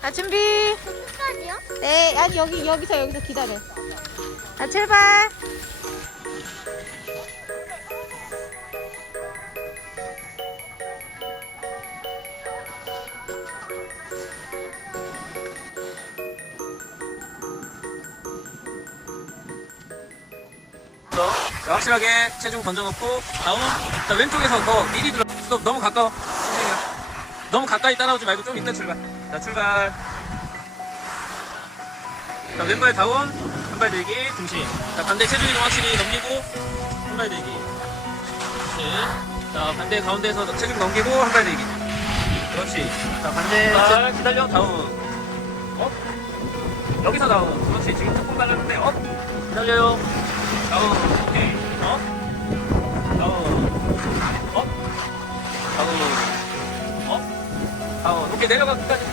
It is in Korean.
자 준비. 끝까지요? 네 아니 여기 여기서 여기서 기다려. 자 출발. 확실하게 체중 던져놓고 다운 자 왼쪽에서 더 미리 들어 스톱 너무 가까워. 너무 가까이 따라오지 말고 좀 이따 출발. 자 출발. 자 왼발 다운. 한발 들기 중심. 자 반대 체중 이동 확실히 넘기고 한발 들기. 그렇지. 자 반대 가운데에서 체중 넘기고 한발 들기. 그렇지. 자 반대 발 기다려 다운. 업. 여기서 다운. 그렇지. 지금 조금 달렸는데 업. 기다려요. 다운. 오케이. 업. 다운. 업. 다운. 업. 다운. 오케이 내려가 끝까지.